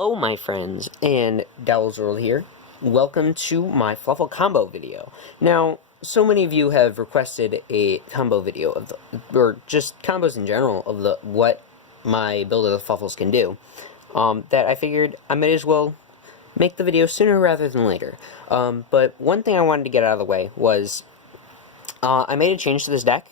Hello my friends, and Dowellzrul here. Welcome to my Fluffal combo video. Now, so many of you have requested a combo video of or just combos in general of what my build of the Fluffals can do, that I figured I might as well make the video sooner rather than later. But one thing I wanted to get out of the way was, I made a change to this deck.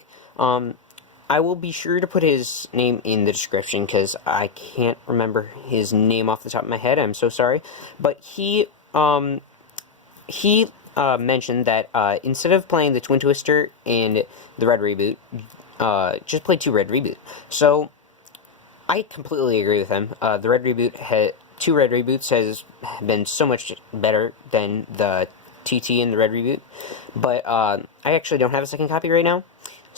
I will be sure to put his name in the description because I can't remember his name off the top of my head. I'm so sorry. But he mentioned that instead of playing the Twin Twister and the Red Reboot, just play 2 Red Reboot. So I completely agree with him. The Red Reboot 2 Red Reboots has been so much better than the TT and the Red Reboot. But I actually don't have a second copy right now.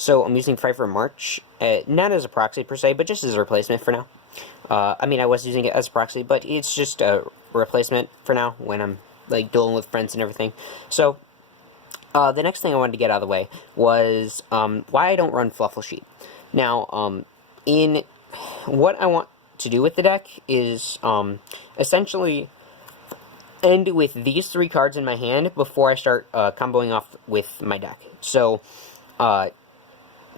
So I'm using Fright for March, not as a proxy per se, but just as a replacement for now. I mean, I was using it as a proxy, but it's just a replacement for now when I'm like dueling with friends and everything. So the next thing I wanted to get out of the way was why I don't run Fluffal Sheep. Now, in what I want to do with the deck is essentially end with these 3 cards in my hand before I start comboing off with my deck. So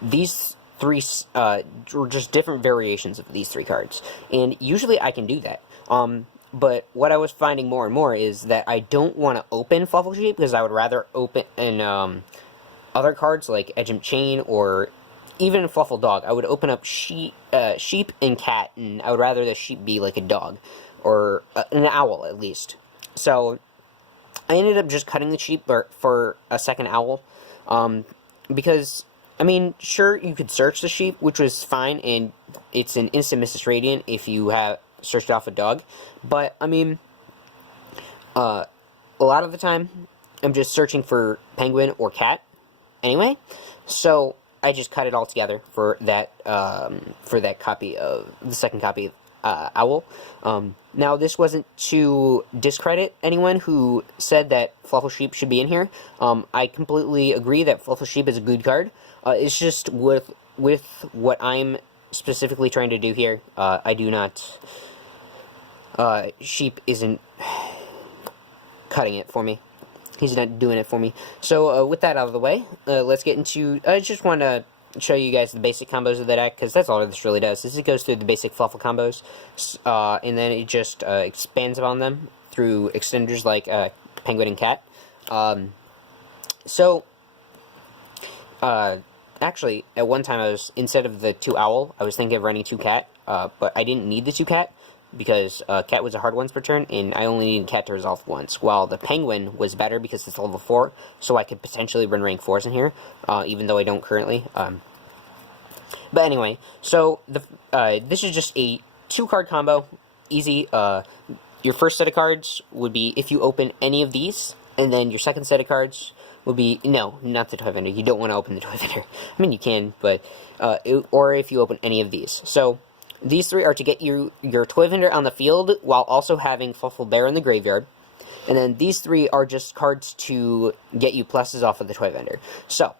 these 3 are just different variations of these 3 cards, and usually I can do that. But what I was finding more and more is that I don't want to open Fluffal Sheep because I would rather open other cards like Edgem Chain or even Fluffal Dog. I would open up sheep and cat, and I would rather the sheep be like a dog or an owl at least. So I ended up just cutting the sheep for a second owl, because I mean, sure, you could search the sheep, which was fine, and it's an instant Mrs. Radiant if you have searched off a dog. But, I mean, a lot of the time, I'm just searching for penguin or cat anyway. So, I just cut it all together for that copy of, the second copy of Owl. Now, this wasn't to discredit anyone who said that Fluffal Sheep should be in here. I completely agree that Fluffal Sheep is a good card. It's just with what I'm specifically trying to do here, I do not, Sheep isn't cutting it for me. He's not doing it for me. So, with that out of the way, let's get into, I just want to show you guys the basic combos of the deck, because that's all this really does, is it goes through the basic Fluffal combos, and then it just expands upon them through extenders like Penguin and Cat. Actually, at one time I was, instead of the 2 Owl, I was thinking of running 2 Cat, but I didn't need the 2 Cat, because Cat was a hard once per turn, and I only needed Cat to resolve once, while the Penguin was better because it's level 4, so I could potentially run rank 4s in here, even though I don't currently. But anyway, so this is just a 2-card combo, easy. Your first set of cards would be if you open any of these, and then your second set of cards would be, no, not the Toy Vendor, you don't want to open the Toy Vendor. I mean, you can, but, or if you open any of these. So, these 3 are to get your Toy Vendor on the field, while also having Fluffal Bear in the graveyard. And then these 3 are just cards to get you pluses off of the Toy Vendor. So,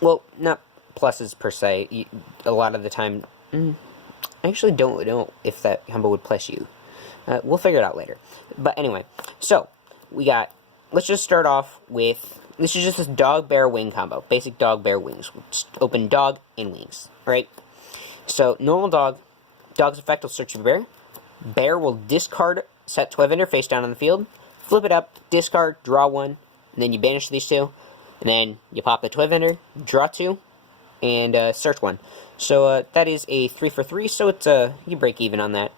well, not pluses per se. A lot of the time, I actually don't know if that combo would plus you. We'll figure it out later. But anyway, so, we got, let's just start off with, this is just this dog, bear, wing combo. Basic dog, bear, wings. Just open dog and wings, right? So, normal dog, dog's effect will search for bear. Bear will discard set Toy Vendor face down on the field. Flip it up, discard, draw 1, and then you banish these 2. And then you pop the Toy Vendor, draw 2, and search 1. So, that is a 3 for 3, so it's you break even on that.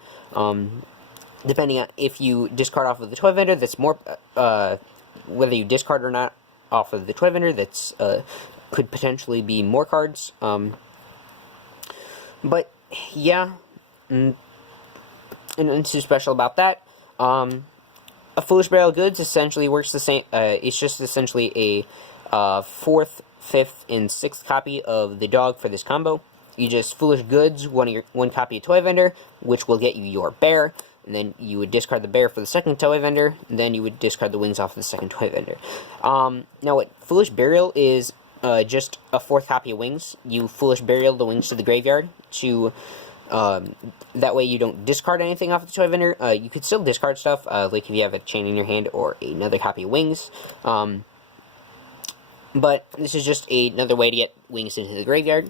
Depending on if you discard off of the Toy Vendor, that's more, whether you discard or not off of the Toy Vendor, that's, could potentially be more cards. But, yeah, and nothing too special about that. A Foolish Barrel of Goods essentially works the same, it's just essentially a 4th, 5th, and 6th copy of the dog for this combo. You just Foolish Goods, one copy of Toy Vendor, which will get you your bear, and then you would discard the bear for the second Toy Vendor, and then you would discard the wings off of the second Toy Vendor. Now what Foolish Burial is just a 4th copy of wings. You Foolish Burial the wings to the graveyard to That way you don't discard anything off the toy vendor. You could still discard stuff, like if you have a chain in your hand or another copy of wings. But this is just another way to get wings into the graveyard.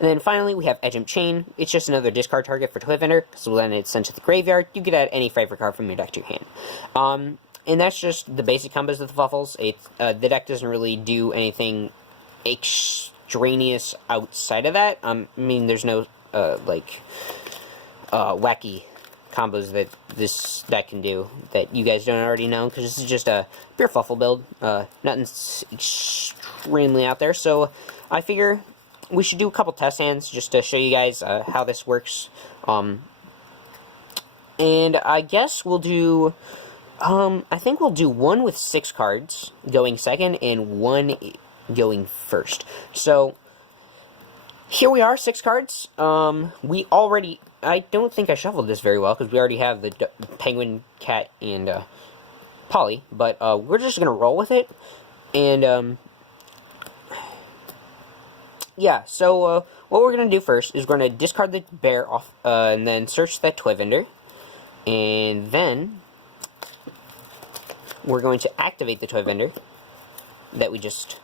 And then finally, we have Edgem Chain. It's just another discard target for toy vendor, because when it's sent to the graveyard, you could add any flavor card from your deck to your hand. And that's just the basic combos of the Fluffals. The deck doesn't really do anything extraneous outside of that. I mean, there's no, wacky combos that this deck can do that you guys don't already know, because this is just a pure Fluffal build. Nothing extremely out there, so I figure we should do a couple test hands just to show you guys how this works. And I guess we'll do, I think we'll do one with 6 cards going second and one going first. So here we are, 6 cards. We already, I don't think I shuffled this very well because we already have the Penguin, Cat, and Polly, but we're just going to roll with it. And yeah, so what we're going to do first is we're going to discard the bear off, and then search that toy vendor. And then we're going to activate the toy vendor that we just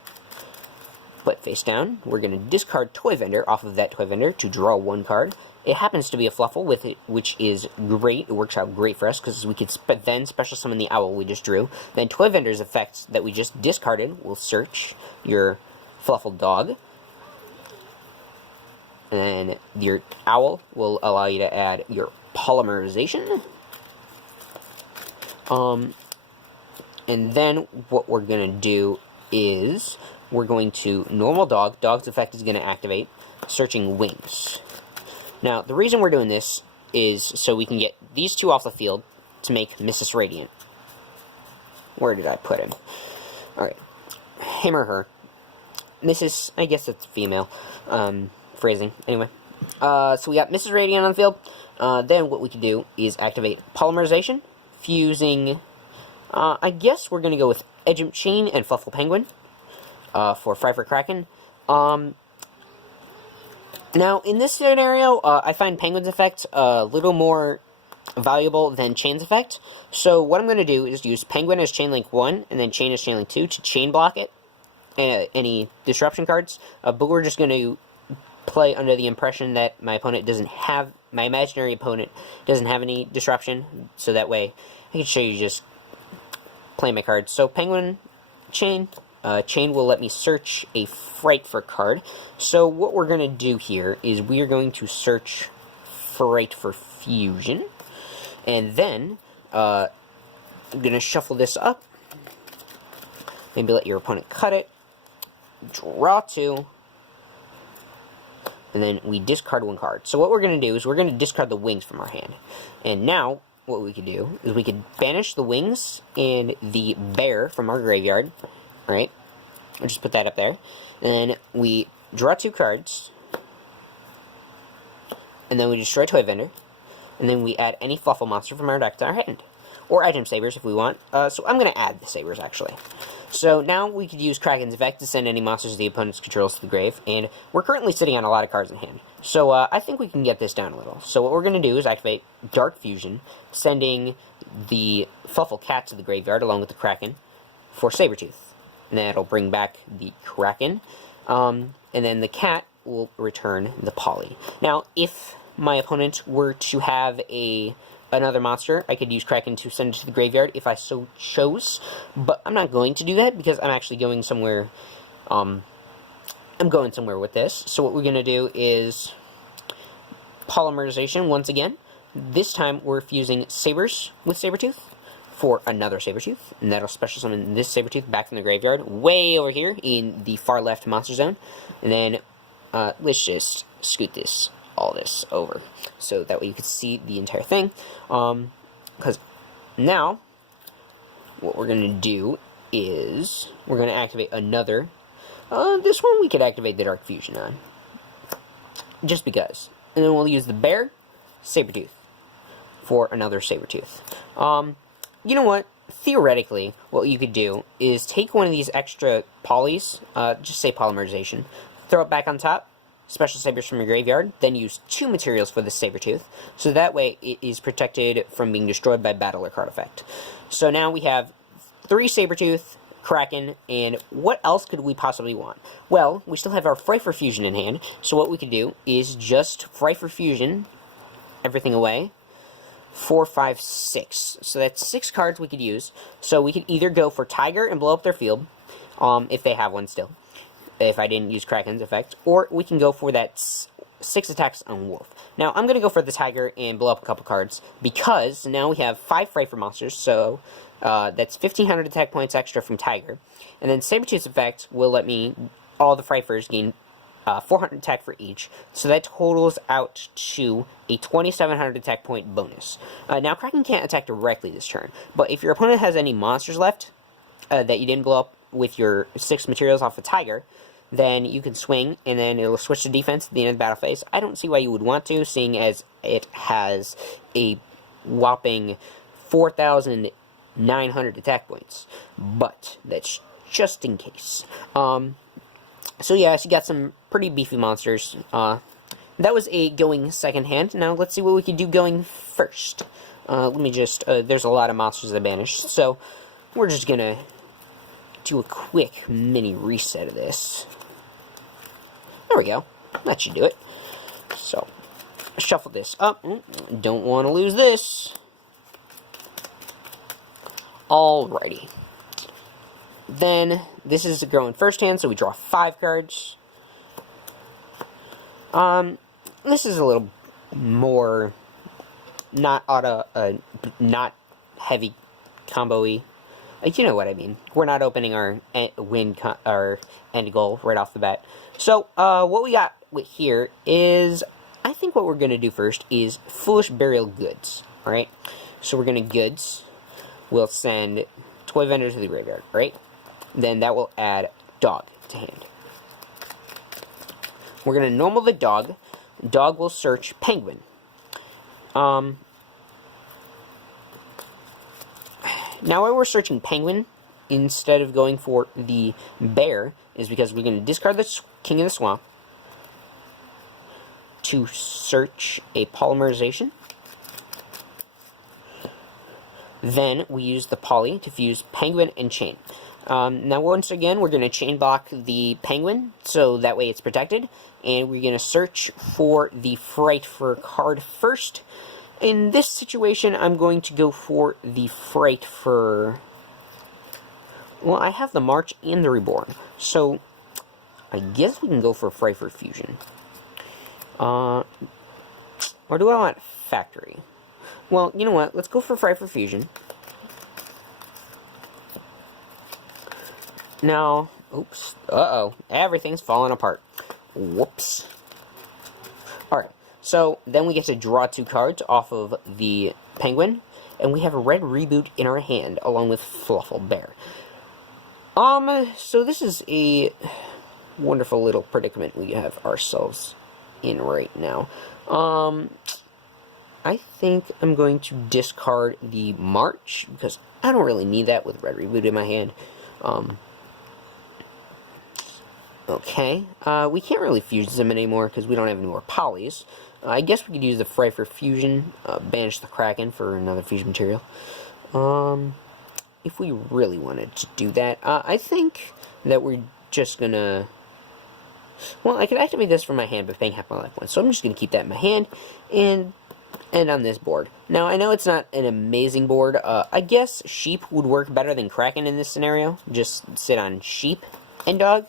put face down. We're going to discard toy vendor off of that toy vendor to draw 1 card. It happens to be a Fluffal, with it, which is great. It works out great for us because we could then special summon the owl we just drew. Then toy vendor's effects that we just discarded will search your Fluffal dog. And then your owl will allow you to add your polymerization. And then what we're going to do is we're going to normal dog. Dog's effect is going to activate, searching wings. Now, the reason we're doing this is so we can get these 2 off the field to make Mrs. Radiant. Where did I put him? Alright. Him or her. Mrs. I guess it's female. Phrasing. Anyway. So we got Mrs. Radiant on the field. Then what we can do is activate Polymerization, fusing, I guess we're going to go with Edgem Chain and Fluffal Penguin for Fry for Kraken. Now, in this scenario, I find Penguin's effect a little more valuable than Chain's effect. So what I'm going to do is use Penguin as Chain Link 1 and then Chain as Chain Link 2 to chain block it, any disruption cards. But we're just going to play under the impression that my opponent doesn't have, my imaginary opponent doesn't have any disruption, so that way I can show you just play my cards. So Penguin, Chain, Chain will let me search a Fright for card. So what we're going to do here is we are going to search Fright for Fusion, and then I'm going to shuffle this up, maybe let your opponent cut it, draw 2, and then we discard 1 card. So what we're going to do is we're going to discard the wings from our hand. And now, what we could do is we could banish the wings and the bear from our graveyard. Right? I'll just put that up there. And then we draw 2 cards. And then we destroy Toy Vendor. And then we add any Fluffal monster from our deck to our hand. Or item sabers if we want. So I'm going to add the sabers, actually. So now we could use Kraken's effect to send any monsters the opponent's controls to the grave, and we're currently sitting on a lot of cards in hand. So I think we can get this down a little. So what we're going to do is activate Dark Fusion, sending the Fluffal Cat to the graveyard along with the Kraken for Sabretooth. And that'll bring back the Kraken, and then the Cat will return the Polly. Now, if my opponent were to have another monster, I could use Kraken to send it to the graveyard if I so chose, but I'm not going to do that because I'm actually going somewhere, I'm going somewhere with this. So what we're going to do is Polymerization once again. This time we're fusing Sabers with Sabretooth for another Sabretooth, and that'll special summon this Sabretooth back from the graveyard, way over here in the far left monster zone, and then let's just scoot all this over, so that way you can see the entire thing, because now, what we're going to do is, we're going to activate another, this one we could activate the Dark Fusion on, just because, and then we'll use the Bear, Sabretooth, for another Sabretooth. You know what, theoretically, what you could do is take one of these extra polys, just say Polymerization, throw it back on top, special sabers from your graveyard, then use 2 materials for the Sabertooth, so that way it is protected from being destroyed by battle or card effect. So now we have 3 Sabertooth, Kraken, and what else could we possibly want? Well, we still have our Fryfor Fusion in hand, so what we could do is just Fryfor Fusion everything away. 4, 5, 6. So that's 6 cards we could use. So we could either go for Tiger and blow up their field, if they have one still, if I didn't use Kraken's effect, or we can go for that 6 attacks on Wolf. Now, I'm going to go for the Tiger and blow up a couple cards, because now we have 5 Fryfor monsters, so that's 1,500 attack points extra from Tiger. And then Sabertooth's effect will let me, all the Fryfors gain 400 attack for each, so that totals out to a 2,700 attack point bonus. Now, Kraken can't attack directly this turn, but if your opponent has any monsters left that you didn't blow up with your 6 materials off of Tiger, then you can swing, and then it'll switch to defense at the end of the battle phase. I don't see why you would want to, seeing as it has a whopping 4,900 attack points, but that's just in case. So yeah, so you got some pretty beefy monsters. That was a going second hand. Now let's see what we can do going first. Let me just, there's a lot of monsters that banished, so we're just gonna do a quick mini reset of this. There we go. That should do it. So, shuffle this up. Don't want to lose this. Alrighty. Then, this is the going first hand, so we draw 5 cards. This is a little more not not heavy combo-y. You know what I mean. We're not opening our our end goal right off the bat. So, what we got here is, I think what we're going to do first is Foolish Burial Goods. Alright? So we're going to Goods. We'll send Toy Vendor to the graveyard, right? Then that will add Dog to hand. We're going to normal the Dog. Dog will search Penguin. Now why we're searching Penguin instead of going for the Bear is because we're going to discard the King of the Swamp to search a Polymerization. Then we use the Poly to fuse Penguin and Chain. Now once again, we're going to chain block the Penguin, so that way it's protected. And we're going to search for the Fryfor card first. In this situation, I'm going to go for the Fryfor. Well, I have the March and the Reborn, so I guess we can go for Fryfor Fusion. Or do I want Factory? Well, you know what? Let's go for Fryfor Fusion. Now, oops, everything's falling apart. Whoops. Alright, so then we get to draw 2 cards off of the Penguin, and we have a red reboot in our hand, along with Fluffal Bear. So this is a wonderful little predicament we have ourselves in right now. I think I'm going to discard the March, because I don't really need that with red reboot in my hand. Okay, we can't really fuse them anymore because we don't have any more polys. I guess we could use the Fryfor Fusion, banish the Kraken for another fusion material. If we really wanted to do that, I think that we're just gonna... Well, I could activate this from my hand by paying half my life points, so I'm just gonna keep that in my hand and end on this board. Now, I know it's not an amazing board. I guess Sheep would work better than Kraken in this scenario. Just sit on Sheep and Dog.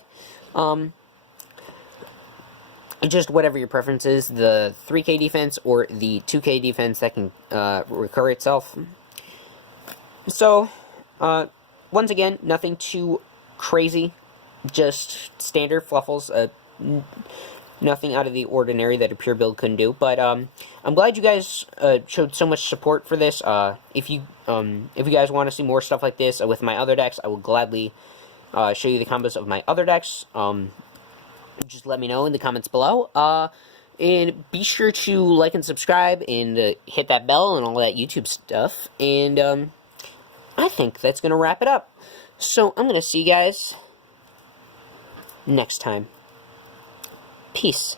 Just whatever your preference is, the 3k defense or the 2k defense that can recur itself. So, once again, nothing too crazy, just standard Fluffals, nothing out of the ordinary that a pure build couldn't do. But I'm glad you guys showed so much support for this. If you guys want to see more stuff like this with my other decks, I will gladly show you the combos of my other decks. Just let me know in the comments below. And be sure to like and subscribe and hit that bell and all that YouTube stuff. And I think that's going to wrap it up. So I'm going to see you guys next time. Peace.